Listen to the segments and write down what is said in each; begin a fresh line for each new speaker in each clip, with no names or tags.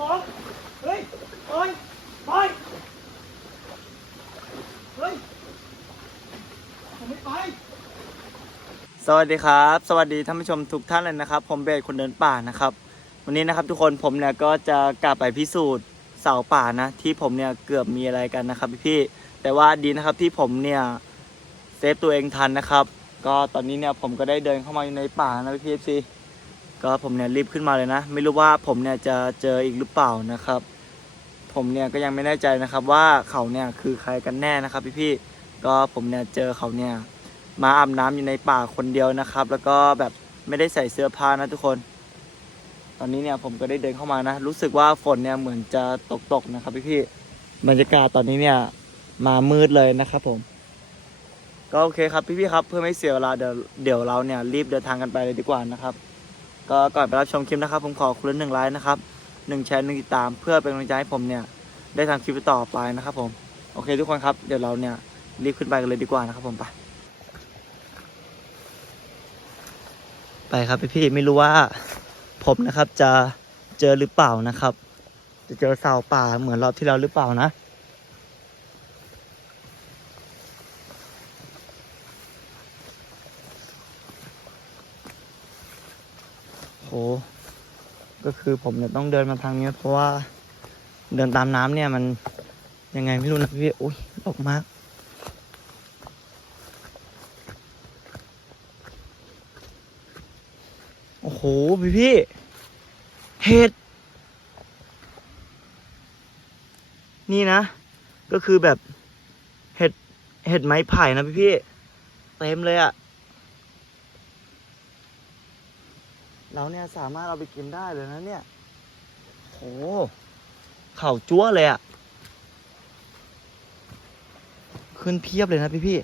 สองเฮ้ยปล่อยปล่อยเฮ้ยผมไม่ไป สวัสดีครับ สวัสดีท่านผู้ชมทุกท่านเลยนะครับ ผมเบสคนเดินป่านะครับ วันนี้นะครับทุกคนผมเนี่ยก็จะกลับไปพิสูจน์เสาป่านะ ที่ผมเนี่ยเกือบมีอะไรกันนะครับพี่ๆแต่ว่าดีนะครับที่ผมเนี่ยเซฟตัวเองทันนะครับ ก็ตอนนี้เนี่ยผมก็ได้เดินเข้ามาในป่านะพี่ๆซี ก็ผมเนี่ยรีบขึ้นมาเลยนะ ไม่รู้ว่าผมเนี่ยจะเจออีกหรือเปล่านะครับ ผมเนี่ยก็ยังไม่แน่ใจนะครับว่าเขาเนี่ยคือใครกันแน่นะครับพี่ๆก็ผมเนี่ยเจอเขาเนี่ยมาอาบน้ำอยู่ในป่าคนเดียวนะครับ แล้วก็แบบไม่ได้ใส่เสื้อผ้านะทุกคน ตอนนี้เนี่ยผมก็ได้เดินเข้ามานะ รู้สึกว่าฝนเนี่ยเหมือนจะตกตกนะครับพี่พี่บรรยากาศตอนนี้เนี่ยมามืดเลยนะครับผม ก็โอเคครับพี่พี่ครับเพื่อไม่เสียเวลาเดี๋ยวเดี๋ยวเราเนี่ยรีบเดินทางกันไปเลยดีกว่านะครับ ก็ก่อนไปรับชมคลิปนะครับ ผมขอคุณละหนึ่งไลค์นะครับหนึ่งแชร์หนึ่งติดตาม เพื่อเป็นกำลังใจให้ผมเนี่ยได้ทำคลิปต่อไปนะครับผมโอเคทุกคนครับเดี๋ยวเราเนี่ยรีบขึ้นไปกันเลยดีกว่านะครับผมไปไปครับพี่พี่ไม่รู้ว่าผมนะครับจะเจอหรือเปล่านะครับ จะเจอเสาป่าเหมือนรอบที่เราหรือเปล่านะ โห ก็คือผมเนี่ยต้องเดินมาทางนี้เพราะว่าเดินตามน้ำเนี่ยมันยังไงไม่รู้นะพี่อุ้ยดอกมาก โอ้โห พี่พี่เห็ด นี่นะ ก็คือแบบเห็ด เห็ดไม้ไผ่นะพี่พี่เต็มเลยอะ่ะ เราเนี่ยสามารถเอาไปกินได้เลยนะเนี่ยโหเข่าจั้วเลยอะขึ้นเพียบเลยนะพี่พี่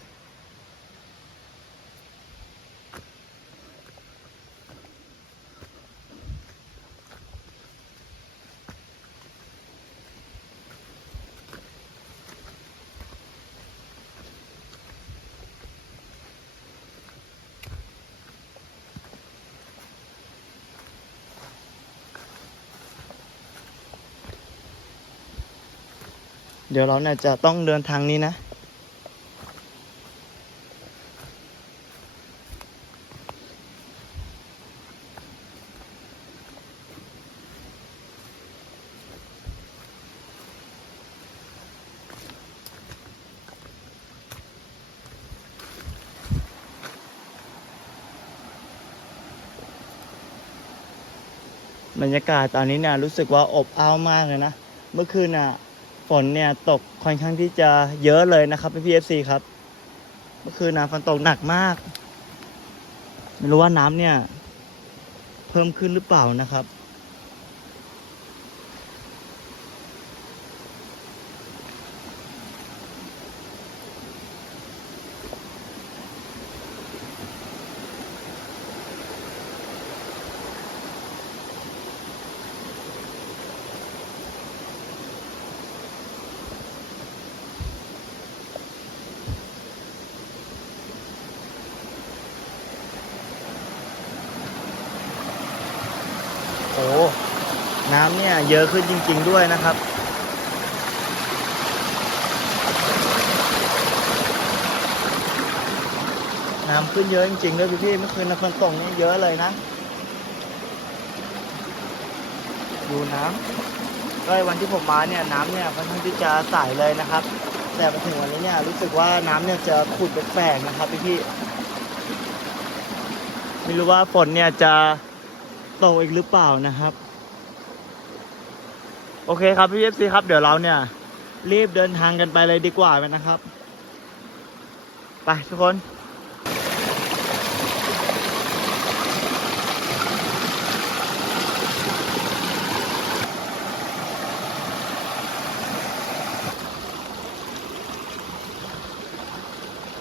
ดี๋ยวเราเนี่ยจะต้องเดินทางนี้นะ บรรยากาศตอนนี้เนี่ยรู้สึกว่าอบอ้าวมากเลยนะ เมื่อคืนน่ะ ฝนเนี่ยตกค่อนข้างที่จะเยอะเลยนะครับพี่เอฟซีครับเมื่อคืนน้ำฝนตกหนักมาก ไม่รู้ว่าน้ำเนี่ย เพิ่มขึ้นหรือเปล่านะครับ โอ้น้ำเนี่ยเยอะขึ้นจริง ๆ ด้วยนะครับ น้ำขึ้นเยอะจริงๆด้วยพี่ๆเมื่อคืนนครตกนี่เยอะเลยนะ ดูน้ำก็วันที่ผมมาเนี่ยน้ำเนี่ยค่อนข้างที่จะใสเลยนะครับ แต่มาถึงวันนี้เนี่ยรู้สึกว่าน้ำเนี่ยจะขุ่นแปลกๆนะครับพี่ๆไม่รู้ว่าฝนเนี่ยจะโตอีกหรือเปล่านะครับ โอเคครับพี่เอฟซีครับเดี๋ยวเราเนี่ย รีบเดินทางกันไปเลยดีกว่ากันนะครับ ไปทุกคน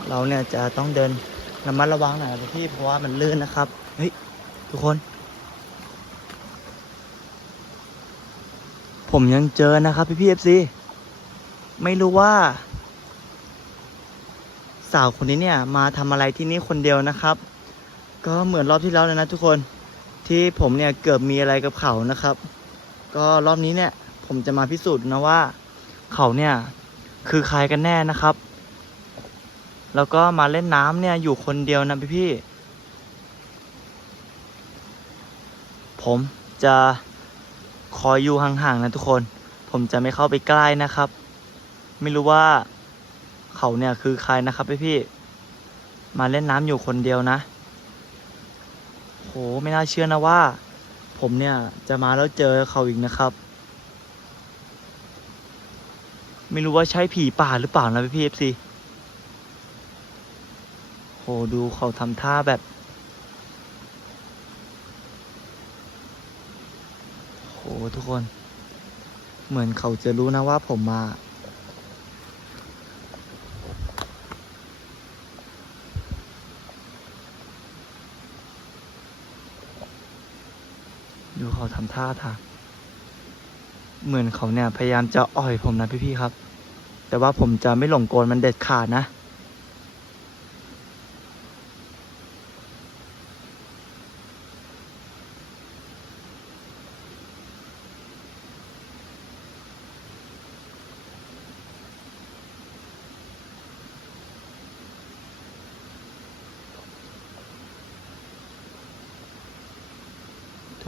เราเนี่ยจะต้องเดินระมัดระวังหน่อยนะพี่เพราะว่ามันลื่นนะครับ เฮ้ย ทุกคน ผมยังเจอนะครับพี่พีเอฟซีไม่รู้ว่า สาวคนนี้เนี่ย มาทำอะไรที่นี่คนเดียวนะครับ ก็เหมือนรอบที่แล้วเลยนะทุกคนที่ผมเนี่ยเกือบมีอะไรกับเขานะครับ ก็รอบนี้เนี่ย ผมจะมาพิสูจน์นะว่า เขาเนี่ย คือใครกันแน่นะครับ แล้วก็มาเล่นน้ำเนี่ยอยู่คนเดียวนะพี่พี่ผมจะ คอยอยู่ห่างๆนะทุกคน ผมจะไม่เข้าไปใกล้นะครับ ไม่รู้ว่าเขาเนี่ยคือใครนะครับพี่พี่มาเล่นน้ำอยู่คนเดียวนะ โหไม่น่าเชื่อนะว่า ผมเนี่ยจะมาแล้วเจอเขาอีกนะครับ ไม่รู้ว่าใช่ผีป่าหรือเปล่านะพี่พี่เอฟซีโหดูเขาทำท่าแบบ หทุกคน เหมือนเขาจะรู้นะว่าผมมา ดูเขาทำท่าทางเหมือนเขาเนี่ยพยายามจะอ่อยผมนะพี่ๆครับ แต่ว่าผมจะไม่หลงกลมันเด็ดขาดนะ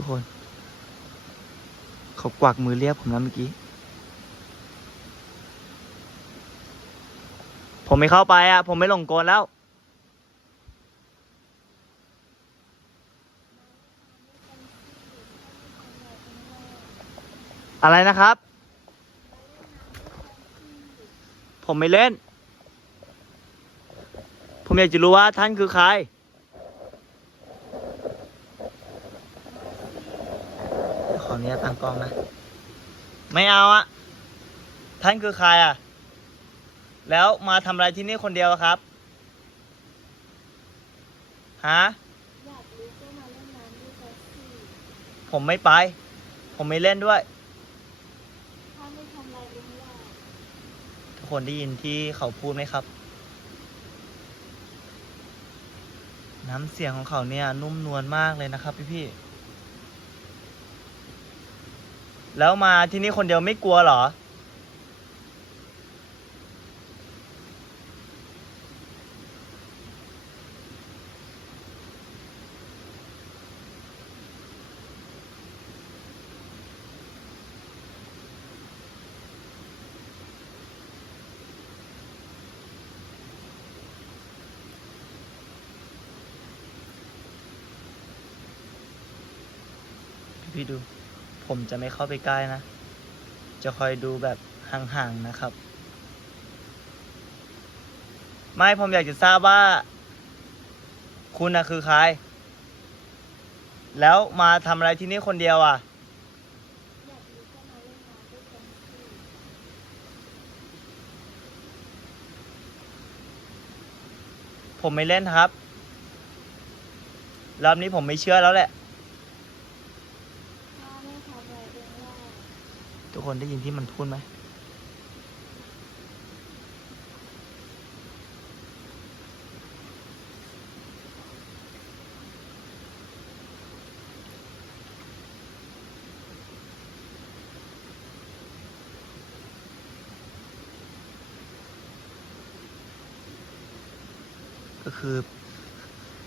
คน เขากวักมือเรียกผมแล้วเมื่อกี้ ผมไม่เข้าไปอะ ผมไม่หลงกลแล้ว อะไรนะครับ ผมไม่เล่น ผมอยากจะรู้ว่าท่านคือใคร ข ออนุญาตตั้งกล้องนะ ไม่เอาอะท่านคือใครอะแล้วมาทำอะไรที่นี่คนเดียวอะครับฮะ
อยากรู้ก็มาเล่นน้ำด้วยกันสิ
ผมไม่ไป ผมไม่เล่นด้วย
ถ้าไม่ทำอะไรเองล่ะ
ทุกคนได้ยินที่เขาพูดไหมครับ น้ำเสียงของเขาเนี่ยนุ่มนวลมากเลยนะครับพี่พี่ๆ แล้วมาที่นี่คนเดียวไม่กลัวเหรอ พี่พี่ดู ผมจะไม่เข้าไปใกล้นะ จะคอยดูแบบห่างๆนะครับ ไม่ผมอยากจะทราบว่า คุณนะคือใคร แล้วมาทำอะไรที่นี่คนเดียวอะ ผมไม่เล่นครับรอบนี้ผมไม่เชื่อแล้วแหละ
ถ้าไม่ทำอะไรเองล่ะ
ทุกคนได้ยินที่มันพูดไหมก็คือ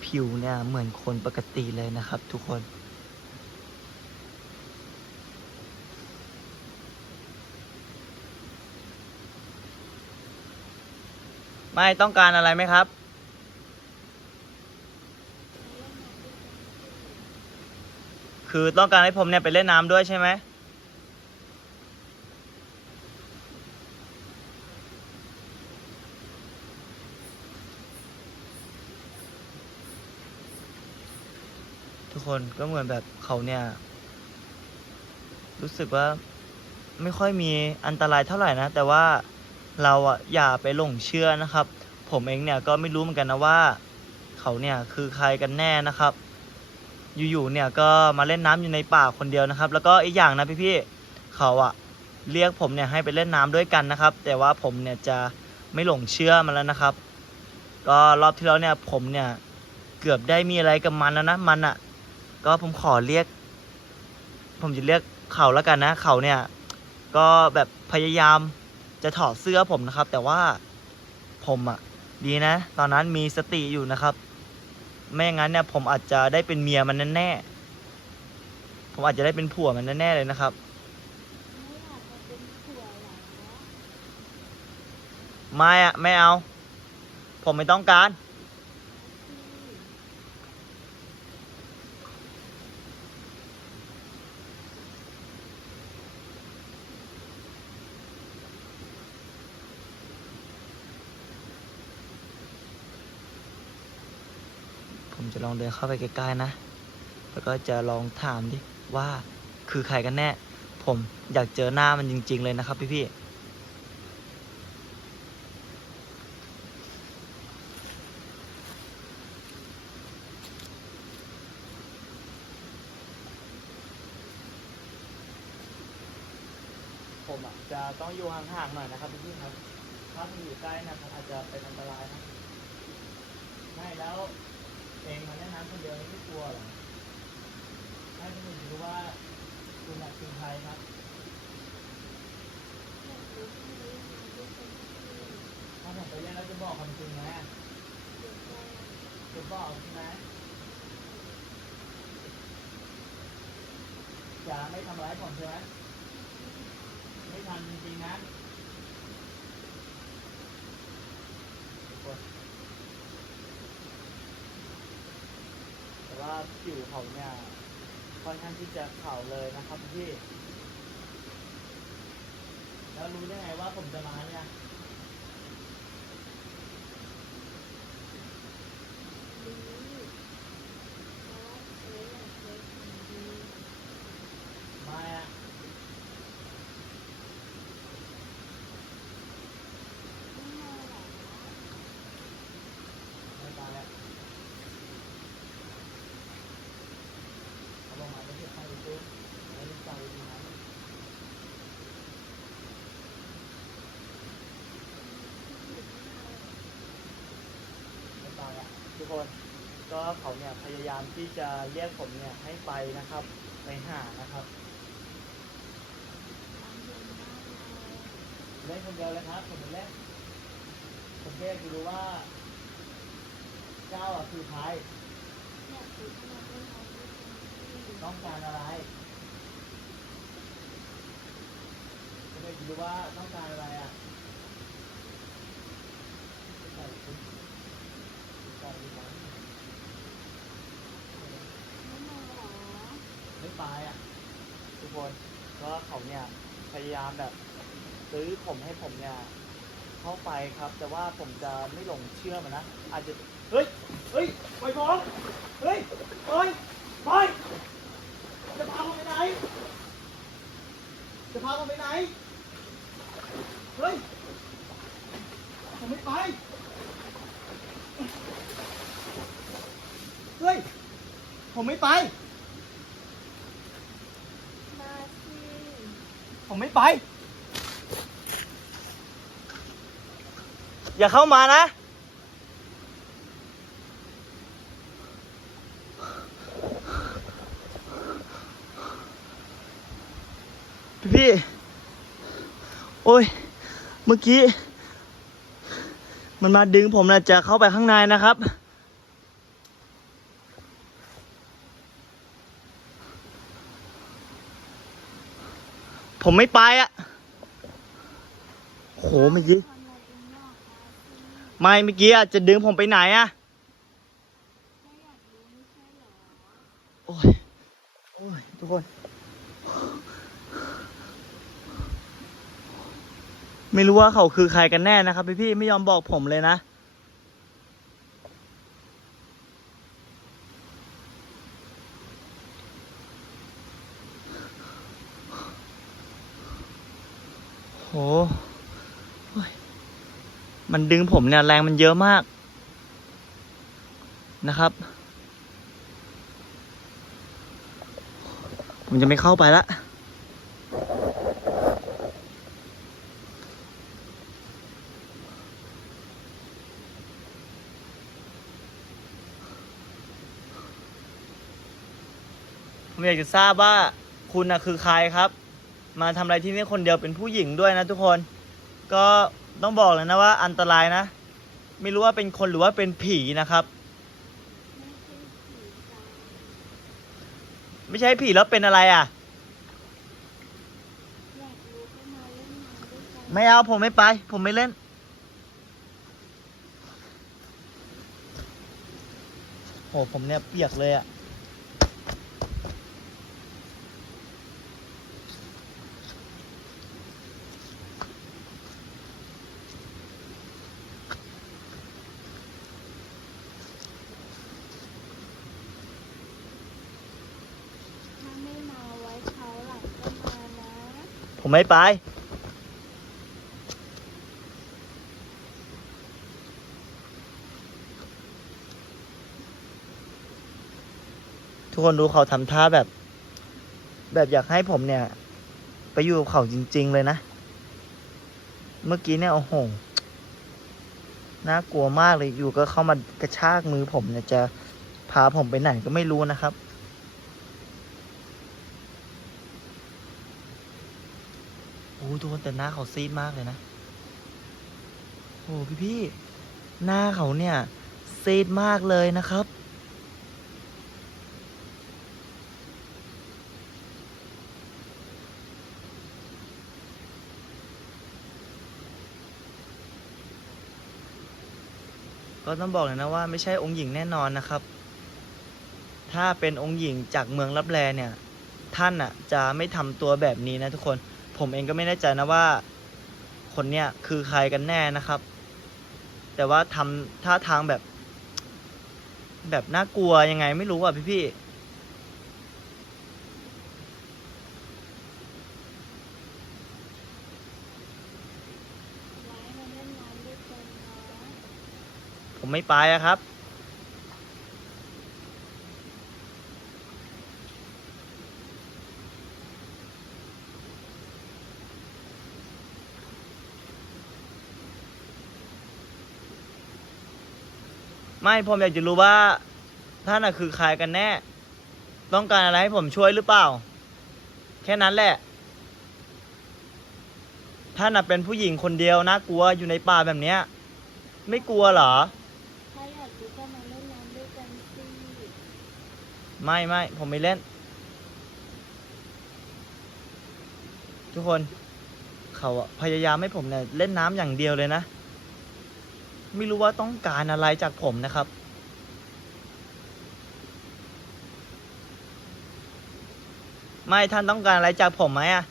ผิวเนี่ยเหมือนคนปกติเลยนะครับทุกคน ไม่ต้องการอะไรไหมครับ คือต้องการให้ผมเนี่ยไปเล่นน้ำด้วยใช่ไหมทุกคนก็เหมือนแบบเขาเนี่ย รู้สึกว่าไม่ค่อยมีอันตรายเท่าไหร่นะ แต่ว่า เราอะอย่าไปหลงเชื่อนะครับ ผมเองเนี่ยก็ไม่รู้เหมือนกันนะว่า เขาเนี่ยคือใครกันแน่นะครับ อยู่ๆเนี่ยก็มาเล่นน้ำอยู่ในป่าคนเดียวนะครับ แล้วก็อีกอย่างนะพี่ๆเขาอะเรียกผมเนี่ยให้ไปเล่นน้ำด้วยกันนะครับ แต่ว่าผมเนี่ยจะไม่หลงเชื่อมันแล้วนะครับ ก็รอบที่แล้วเนี่ยผมเนี่ยเกือบได้มีอะไรกับมันแล้วนะมันอะก็ผมขอเรียก ผมจะเรียกเขาแล้วกันนะ เขาเนี่ย ก็แบบพยายาม จะถอดเสื้อผมนะครับ แต่ว่าผมอะดีนะ ตอนนั้นมีสติอยู่นะครับ ไม่อย่างนั้นเนี่ยผมอาจจะได้เป็นเมียมันแน่ๆผมอาจจะได้เป็นผัวมันแน่ๆเลยนะครับ
ไม่อยากจะเป็นผัวเหรอ
ไม่อะไม่เอา ผมไม่ต้องการ ลองเดินเข้าไปใกล้ๆนะ แล้วก็จะลองถามดิว่าคือใครกันแน่ ผมอยากเจอหน้ามันจริง ๆ เลยนะครับพี่ๆผมอะจะต้องอยู่ห่างๆหน่อยนะครับพี่ๆครับ ถ้าอยู่ใกล้นะครับอาจจะเป็นอันตรายนะไม่แล้ว องมาเล่นน้ำคนเดียวนี่ไม่กลัวเหรอให้คนอื่นรู้ว่าคุณอะคือใครครับ
อยากรู้ที่นี้มันไม่เป็นพี่
ถ้าผมไปเล่นแล้วจะบอกความจริงไหม
เดี๋ยวจะ
จะบอกใช่ไหมจะไม่ทำร้ายผมใช่ไหมไม่ทำจริงๆนะกดแต่ ว่าผิวเขาเนี่ยค่อนข้างที่จะขาวเลยนะครับพี่ แล้วรู้ได้ไงว่าผมจะมาเนี่ย
รู้เพราะว่าเธออยากเจอคนดี
มาอะ
ไม่มาหรอ
ไม่ตายแล้วเขาบอกมาไม่ใช่ใครซื้อไม่ได้ใจดีนะไม่ตายอะทุกคน ก็เขาเนี่ยพยายามที่จะเรียกผมเนี่ยให้ไปนะครับไปหานะครับ
ทำเย็นมากเลย
เล่นคนเดียวเลยครับผมเป็นเล่นผมแค่อยกจะรู้ว่าเจ้าอะคือใคร
อยากรู้ที่มาเล่นน้ำด้วย
ต้องการอะไรผมอยากจะรู้ว่าต้องการอะไรอะใส่ชุดใส่ดีไหม
ไม่มาหรอ
ท้ายอะทุกคนเพราะว่าเขาเนี่ยพยายามแบบซื้อผมให้ผมเนี่ยเข้าไปครับ แต่ว่าผมจะไม่หลงเชื่อมันนะอาจจะเฮ้ยเฮ้ยไปล่องเฮ้ยปไปล่อยจะพาผมไปไหน จะพาผมไปไหน เฮ้ย ผมไม่ไป เฮ้ย ผมไม่ไป
มาพี่
ผมไม่ไป อย่าเข้ามานะ พี่ โอ้ย เมื่อกี้ มันมาดึงผมนะจะเข้าไปข้างในนะครับ ผมไม่ไปอะโหเมื่อกี้
ไม่
เมื่อกี้จะดึงผมไปไหนอะ
ไม่อยากรู้ไม่ใช่เหรอ
โอ้ย โอ้ย ทุกคน ไม่รู้ว่าเขาคือใครกันแน่นะครับพี่พี่ไม่ยอมบอกผมเลยนะโหโอ้ มันดึงผมเนี่ยแรงมันเยอะมากนะครับ ผมจะไม่เข้าไปละผมอยากจะทราบว่าคุณนะคือใครครับ มาทำอะไรที่นี่คนเดียวเป็นผู้หญิงด้วยนะทุกคน ก็ต้องบอกเลยนะว่าอันตรายนะ ไม่รู้ว่าเป็นคนหรือว่าเป็นผีนะครับ
ไม่ใช่ผี
แล้วเป็นอะไรอะ ไม่เอาผมไม่ไป ผมไม่เล่น โหผมเนี่ยเปียกเลยอะะ
ถ้าไม่มาไว้เขาวหลังก็มานะ
ผม ไม่ไป ทุกคนดูเขาทำท่าแบบ แบบอยากให้ผมเนี่ย ไปอยู่กับเขาจริง ๆ เลยนะ เมื่อกี้เนี่ยโอ้โหน่ากลัวมากเลยอยู่ก็เข้ามากระชากมือผมเนี่ยจะพาผมไปไหนก็ไม่รู้นะครับ โอ้ย ทุกคนแต่หน้าเขาซีดมากเลยนะ โอ้พี่พี่หน้าเขาเนี่ยซีดมากเลยนะครับ ก็ต้องบอกเลยนะว่าไม่ใช่องค์หญิงแน่นอนนะครับ ถ้าเป็นองค์หญิงจากเมืองรับแลเนี่ย ท่านอะจะไม่ทำตัวแบบนี้นะทุกคน ผมเองก็ไม่แน่ใจนะว่า คนเนี้ยคือใครกันแน่นะครับ แต่ว่าทำท่าทางแบบ แบบน่ากลัวยังไงไม่รู้อะพี่พี่ผมไม่ไปอะครับ ไม่ผมอยากจะรู้ว่าท่านน่ะคือใครกันแน่ ต้องการอะไรให้ผมช่วยหรือเปล่า แค่นั้นแหละ ท่านน่ะเป็นผู้หญิงคนเดียวน่ากลัวอยู่ในป่าแบบเนี้ย ไม่กลัวเหรอ
ถ้าอยากรู้ก็มาเล่นน้ำด้วยกันสิ
ไม่ไม่ผมไม่เล่น ทุกคน เขาอะพยายามให้ผมเนี่ยเล่นน้ำอย่างเดียวเลยนะ ไม่รู้ว่าต้องการอะไรจากผมนะครับ ไม่ท่านต้องการอะไรจากผมไหมอะ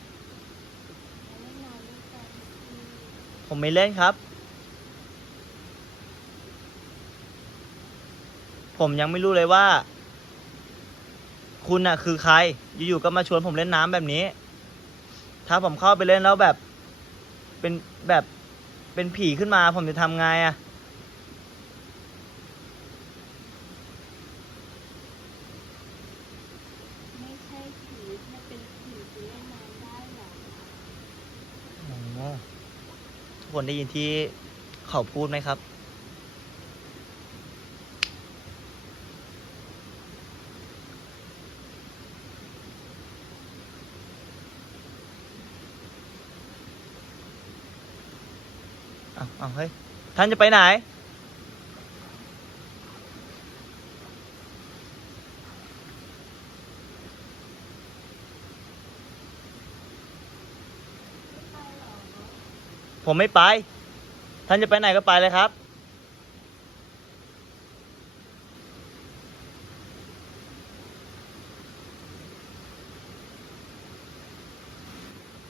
ผมไม่เล่นครับ ผมยังไม่รู้เลยว่า คุณน่ะคือใคร อยู่ๆก็มาชวนผมเล่นน้ำแบบนี้ ถ้าผมเข้าไปเล่นแล้วแบบ เป็นแบบเป็นผีขึ้นมาผมจะทำไงอะ
ไม่ใช่ผีถ้าเป็นผีจะเล่นน้ำได้เหรอ
อ๋อทุก คนได้ยินที่เขาพูดไหมครับ เอาเอาเฮ้ย ท่านจะไปไหน ผมไม่ไป ท่านจะไปไหนก็ไปเลยครับ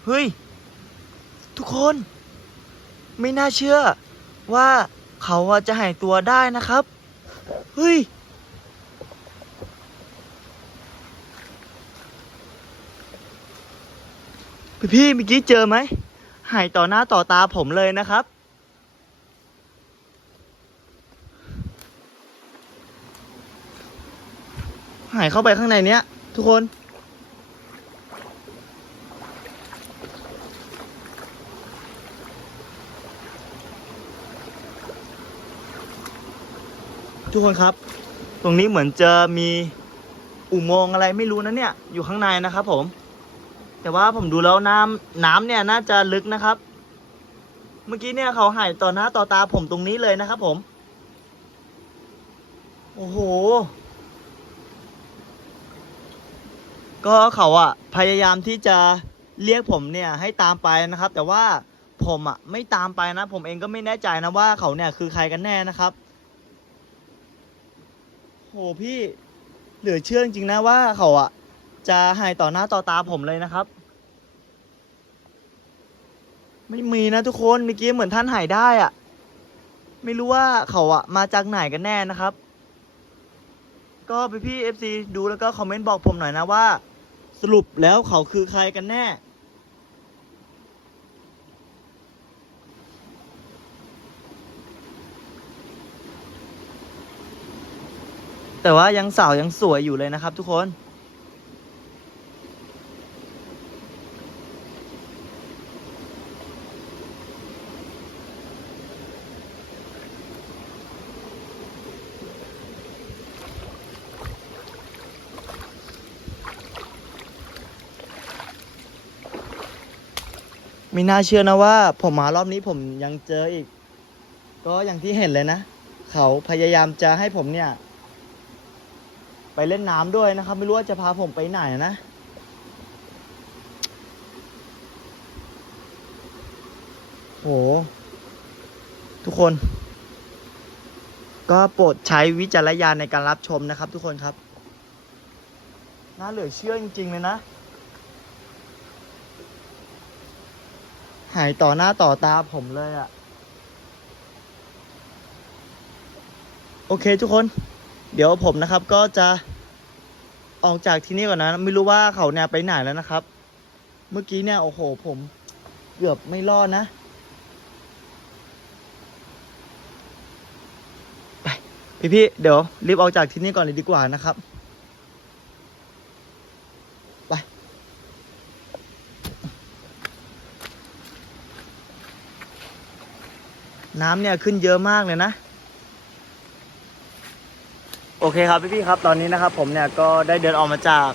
เฮ้ย ทุกคน ไม่น่าเชื่อ ว่าเขาอะจะหายตัวได้นะครับ เฮ้ยพี่พี่เมื่อกี้เจอไหม หายต่อหน้าต่อตาผมเลยนะครับ หายเข้าไปข้างในเนี้ย ทุกคน ทุกคนครับ ตรงนี้เหมือนจะมีอุโมงค์อะไรไม่รู้นะเนี่ย อยู่ข้างในนะครับผม แต่ว่าผมดูแล้วน้ำน้ำเนี่ยน่าจะลึกนะครับ เมื่อกี้เนี่ยเขาหายต่อหน้าต่อตาผมตรงนี้เลยนะครับ ผม โอ้โห ก็เขาอะพยายามที่จะเรียกผมเนี่ยให้ตามไปนะครับ แต่ว่าผมอะไม่ตามไปนะ ผมเองก็ไม่แน่ใจนะว่าเขาเนี่ยคือใครกันแน่นะครับโหพี่เหลือเชื่อจริงๆนะว่าเขาอะ จะหายต่อหน้าต่อตาผมเลยนะครับ ไม่มีนะทุกคนเมื่อกี้เหมือนท่านหายได้อะไม่รู้ว่าเขาอะมาจากไหนกันแน่นะครับ ก็ไปพี่เอฟซีดูแล้วก็คอมเมนต์บอกผมหน่อยนะว่า สรุปแล้วเขาคือใครกันแน่แต่ว่ายังสาวยังสวยอยู่เลยนะครับทุกคน ไม่น่าเชื่อนะว่า ผมมารอบนี้ผมยังเจออีก ก็อย่างที่เห็นเลยนะ เขาพยายามจะให้ผมเนี่ย ไปเล่นน้ำด้วยนะครับ ไม่รู้ว่าจะพาผมไปไหนนะโห ทุกคน ก็โปรดใช้วิจารณญาณในการรับชมนะครับ ทุกคนครับ น่าเหลือเชื่อจริง ๆ เลยนะ หายต่อหน้าต่อตาผมเลยอะ่ะ โอเคทุกคน เดี๋ยวผมนะครับก็จะออกจากที่นี่ก่อนนะ ไม่รู้ว่าเขาเนี่ยไปไหนแล้วนะครับ เมื่อกี้เนี่ยโอ้โห ผมเกือบไม่รอดนะ ไป พี่ๆเดี๋ยวรีบออกจากที่นี่ก่อนเลยดีกว่านะครับ น้ำเนี่ยขึ้นเยอะมากเลยนะ โอเคครับพี่ๆครับ ตอนนี้นะครับ ผมเนี่ยก็ได้เดินออกมาจาก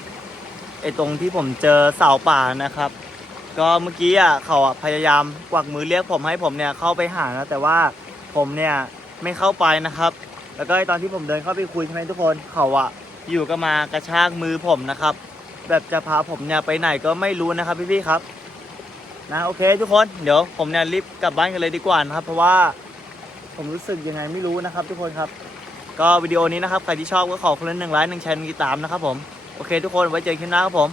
ไอ้ตรงที่ผมเจอเสาป่านะครับ ก็เมื่อกี้อะเขาอะพยายามกวักมือเรียกผมให้ผมเนี่ยเข้าไปหานะแต่ว่าผมเนี่ยไม่เข้าไปนะครับ แล้วก็ตอนที่ผมเดินเข้าไปคุยใช่ไหมทุกคนเขาอะอยู่ก็มากระชากมือผมนะครับ แบบจะพาผมเนี่ยไปไหนก็ไม่รู้นะครับพี่ๆครับ นะโอเคทุกคนเดี๋ยวผมเนี่ยรีบกลับบ้านกันเลยดีกว่านะครับ เพราะว่าผมรู้สึกยังไงไม่รู้นะครับ ทุกคนครับ ก็วิดีโอนี้นะครับใครที่ชอบก็ขอคนละหนึ่งไลค์หนึ่งแชร์หนึ่งติดตามนะครับผมโอเคทุกคนไว้เจอกันคลิปหน้าครับผม